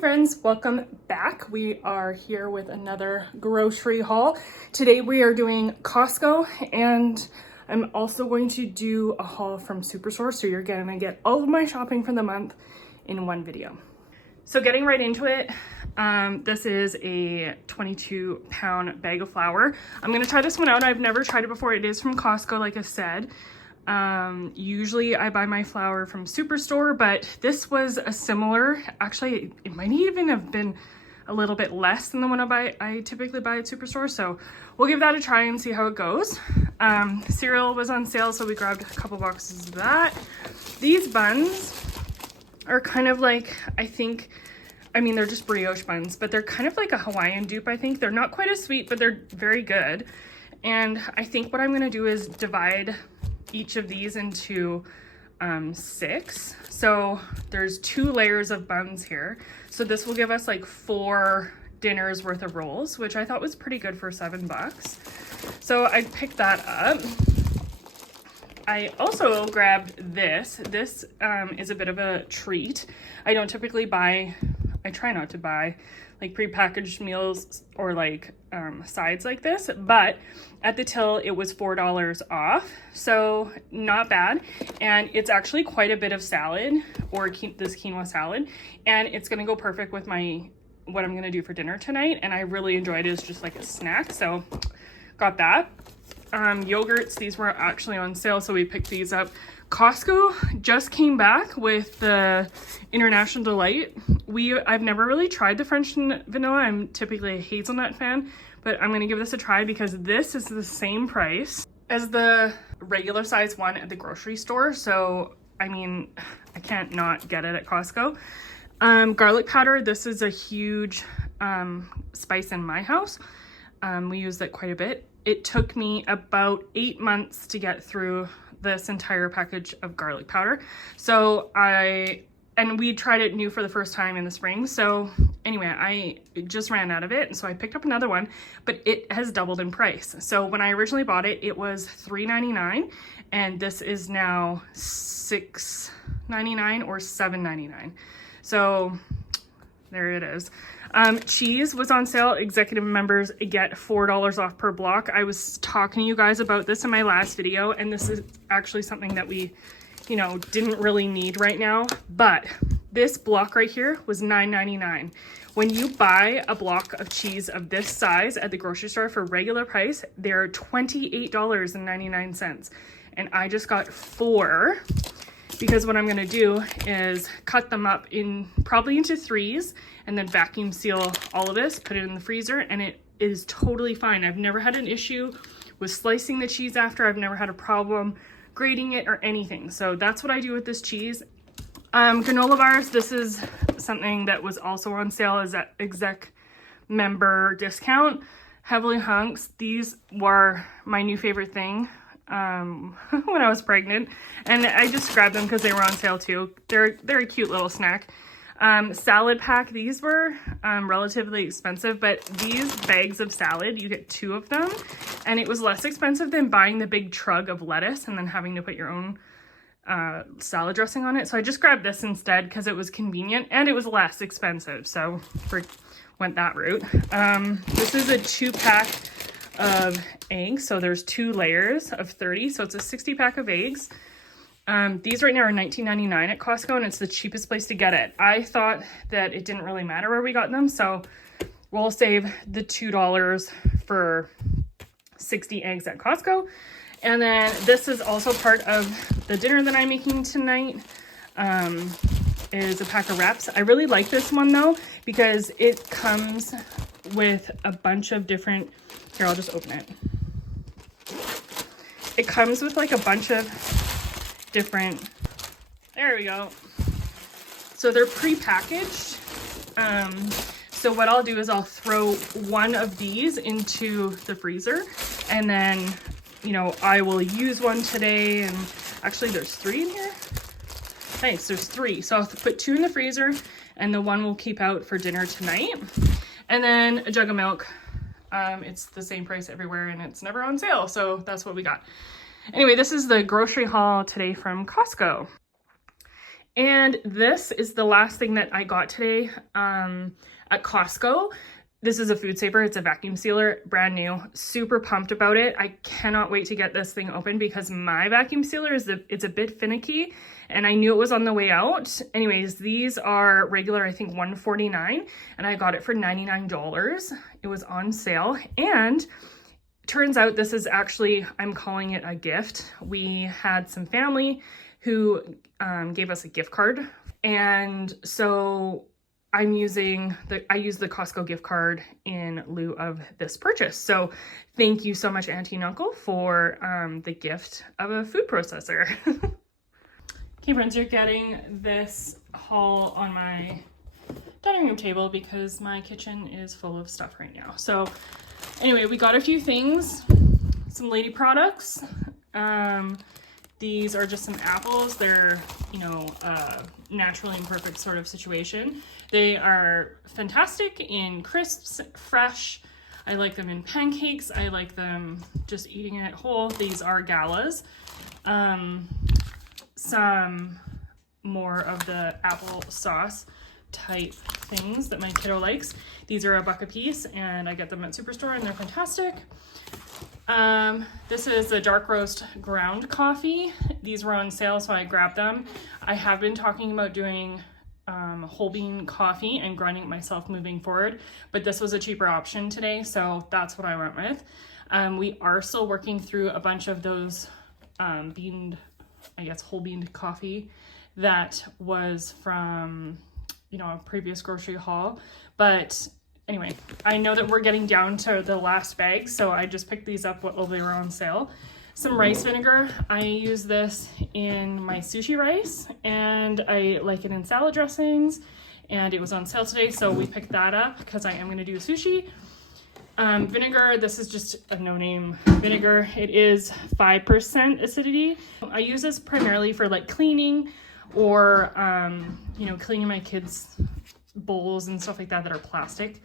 Hey friends, welcome back. We are here with another grocery haul. Today we are doing Costco, and I'm also going to do a haul from Superstore, so you're gonna get all of my shopping for the month in one video. So getting right into it, this is a 22-pound bag of flour. I'm gonna try this one out. I've never tried it before. It is from Costco, like I said. Usually I buy my flour from Superstore, but this was a similar, actually it might even have been a little bit less than the one I typically buy at Superstore, so we'll give that a try and see how it goes. Cereal was on sale, so we grabbed a couple boxes of that. These buns are kind of like, I mean, they're just brioche buns, but they're kind of like a Hawaiian dupe, I think. They're not quite as sweet, but they're very good. And I think what I'm gonna do is divide each of these into 6. So there's 2 layers of buns here. So this will give us like 4 dinners worth of rolls, which I thought was pretty good for $7. So I picked that up. I also grabbed this. This is a bit of a treat. I don't typically buy, I try not to buy like prepackaged meals or like sides like this, but at the till it was $4 off, so not bad. And it's actually quite a bit of salad, or this quinoa salad, and it's gonna go perfect with what I'm gonna do for dinner tonight, and I really enjoyed it as just like a snack, so got that. Yogurts, these were actually on sale, so we picked these up. Costco just came back with the International Delight. I've never really tried the French vanilla. I'm typically a hazelnut fan, but I'm gonna give this a try because this is the same price as the regular size one at the grocery store. So, I mean, I can't not get it at Costco. Garlic powder, this is a huge spice in my house. We use that quite a bit. It took me about 8 months to get through this entire package of garlic powder. So we tried it new for the first time in the spring. So anyway, I just ran out of it. And so I picked up another one, but it has doubled in price. So when I originally bought it, it was $3.99, and this is now $6.99 or $7.99. So there it is. Cheese was on sale. Executive members get $4 off per block. I was talking to you guys about this in my last video, and this is actually something that we, didn't really need right now, but this block right here was $9.99. When you buy a block of cheese of this size at the grocery store for regular price, they're $28.99. And I just got 4 because what I'm gonna do is cut them up probably into 3s and then vacuum seal all of this, put it in the freezer, and it is totally fine. I've never had an issue with slicing the cheese after. I've never had a problem grating it or anything. So that's what I do with this cheese. Granola bars, this is something that was also on sale as an exec member discount. Heavily hunks, these were my new favorite thing when I was pregnant, and I just grabbed them because they were on sale too. They're a cute little snack. Salad pack, these were relatively expensive, but these bags of salad, you get 2 of them, and it was less expensive than buying the big trug of lettuce and then having to put your own salad dressing on it. So I just grabbed this instead because it was convenient and it was less expensive, so went that route. This is a 2-pack of eggs, so there's 2 layers of 30, so it's a 60-pack of eggs. These right now are $19.99 at Costco, and it's the cheapest place to get it. I thought that it didn't really matter where we got them, so we'll save the $2 for 60 eggs at Costco. And then this is also part of the dinner that I'm making tonight, is a pack of wraps. I really like this one though, because it comes with a bunch of different, here, I'll just open it. It comes with like a bunch of different, there we go. So they're pre-packaged. So what I'll do is I'll throw one of these into the freezer, and then, I will use one today, and actually there's 3 in here. Nice, there's 3. So I'll put 2 in the freezer, and the one will keep out for dinner tonight. And then a jug of milk. It's the same price everywhere, and it's never on sale, so that's what we got. Anyway, this is the grocery haul today from Costco. And this is the last thing that I got today at Costco. This is a food saver. It's a vacuum sealer, brand new. Super pumped about it. I cannot wait to get this thing open because my vacuum sealer it's a bit finicky, and I knew it was on the way out. Anyways, these are regular, I think $149, and I got it for $99. It was on sale, and turns out this is actually, I'm calling it a gift. We had some family who gave us a gift card, and so I use the Costco gift card in lieu of this purchase. So thank you so much, Auntie and Uncle, for the gift of a food processor. Okay, friends, you're getting this haul on my dining room table because my kitchen is full of stuff right now. So anyway, we got a few things, some lady products. These are just some apples. They're, naturally imperfect sort of situation. They are fantastic in crisps, fresh. I like them in pancakes. I like them just eating it whole. These are galas. Some more of the apple sauce type things that my kiddo likes. These are $1 a piece, and I get them at Superstore, and they're fantastic. This is a dark roast ground coffee. These were on sale, so I grabbed them. I have been talking about doing whole bean coffee and grinding it myself moving forward, but this was a cheaper option today, so that's what I went with. We are still working through a bunch of those whole bean coffee that was from, a previous grocery haul, but anyway, I know that we're getting down to the last bag, so I just picked these up while they were on sale. Some rice vinegar. I use this in my sushi rice, and I like it in salad dressings, and it was on sale today, so we picked that up because I am going to do sushi. Vinegar, this is just a no-name vinegar. It is 5% acidity. I use this primarily for like cleaning or, cleaning my kids' bowls and stuff like that are plastic.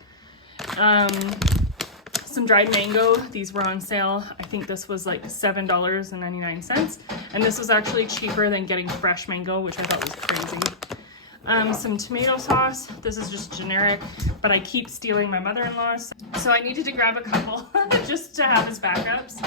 Some dried mango. These were on sale. I think this was like $7.99, and this was actually cheaper than getting fresh mango, which I thought was crazy. Some tomato sauce. This is just generic, but I keep stealing my mother-in-law's, so I needed to grab a couple just to have as backups.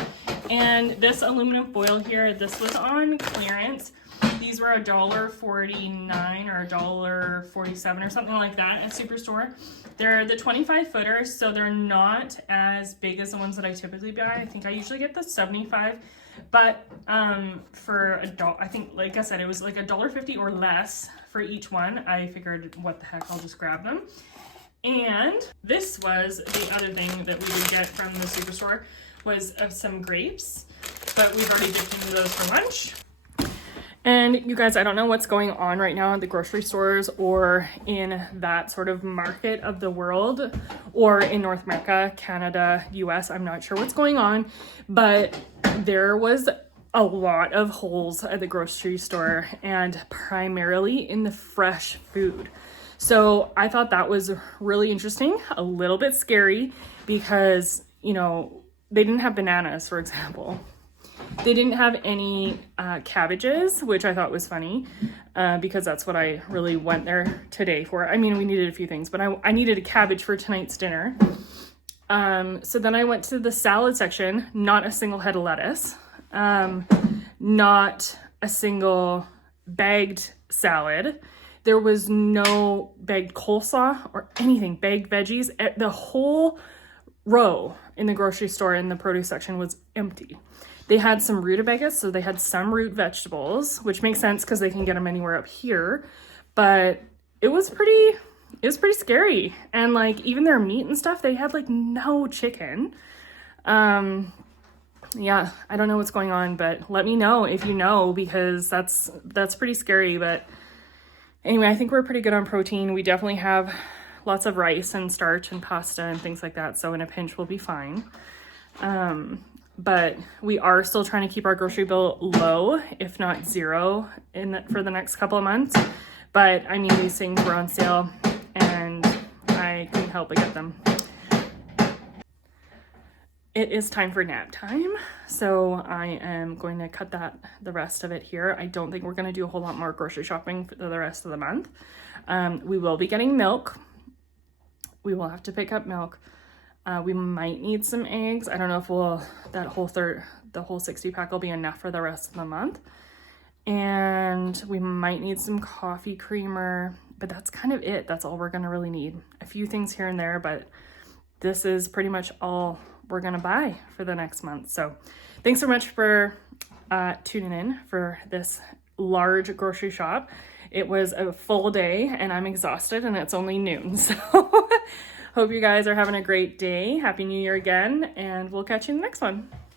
And this aluminum foil here, this was on clearance. These were $1.49 or $1.47 or something like that at Superstore. They're the 25 footers, so they're not as big as the ones that I typically buy. I think I usually get the 75, but for I think, like I said, it was like $1.50 or less for each one. I figured, what the heck, I'll just grab them. And this was the other thing that we would get from the Superstore, was some grapes, but we've already dipped into those for lunch. And you guys, I don't know what's going on right now at the grocery stores or in that sort of market of the world, or in North America, Canada, US. I'm not sure what's going on, but there was a lot of holes at the grocery store, and primarily in the fresh food. So I thought that was really interesting, a little bit scary, because, they didn't have bananas, for example. They didn't have any cabbages, which I thought was funny, because that's what I really went there today for. I mean, we needed a few things, but I needed a cabbage for tonight's dinner. So then I went to the salad section, not a single head of lettuce, not a single bagged salad. There was no bagged coleslaw or anything, bagged veggies. The whole row in the grocery store in the produce section was empty. They had some rutabagas, so they had some root vegetables, which makes sense because they can get them anywhere up here. But it was pretty scary. And like even their meat and stuff, they had like no chicken. Yeah, I don't know what's going on, but let me know if you know, because that's pretty scary. But anyway, I think we're pretty good on protein. We definitely have lots of rice and starch and pasta and things like that. So in a pinch, we'll be fine. But we are still trying to keep our grocery bill low, if not zero, for the next couple of months. But I mean, these things were on sale, and I couldn't help but get them. it is time for nap time. So I am going to cut the rest of it here. I don't think we're going to do a whole lot more grocery shopping for the rest of the month. We will be getting milk. We will have to pick up milk. We might need some eggs. I don't know if the whole 60 pack will be enough for the rest of the month. And we might need some coffee creamer, but that's kind of it. That's all we're gonna really need. A few things here and there, but this is pretty much all we're gonna buy for the next month. So thanks so much for tuning in for this large grocery shop. It was a full day and I'm exhausted and it's only noon. So hope you guys are having a great day. Happy New Year again, and we'll catch you in the next one.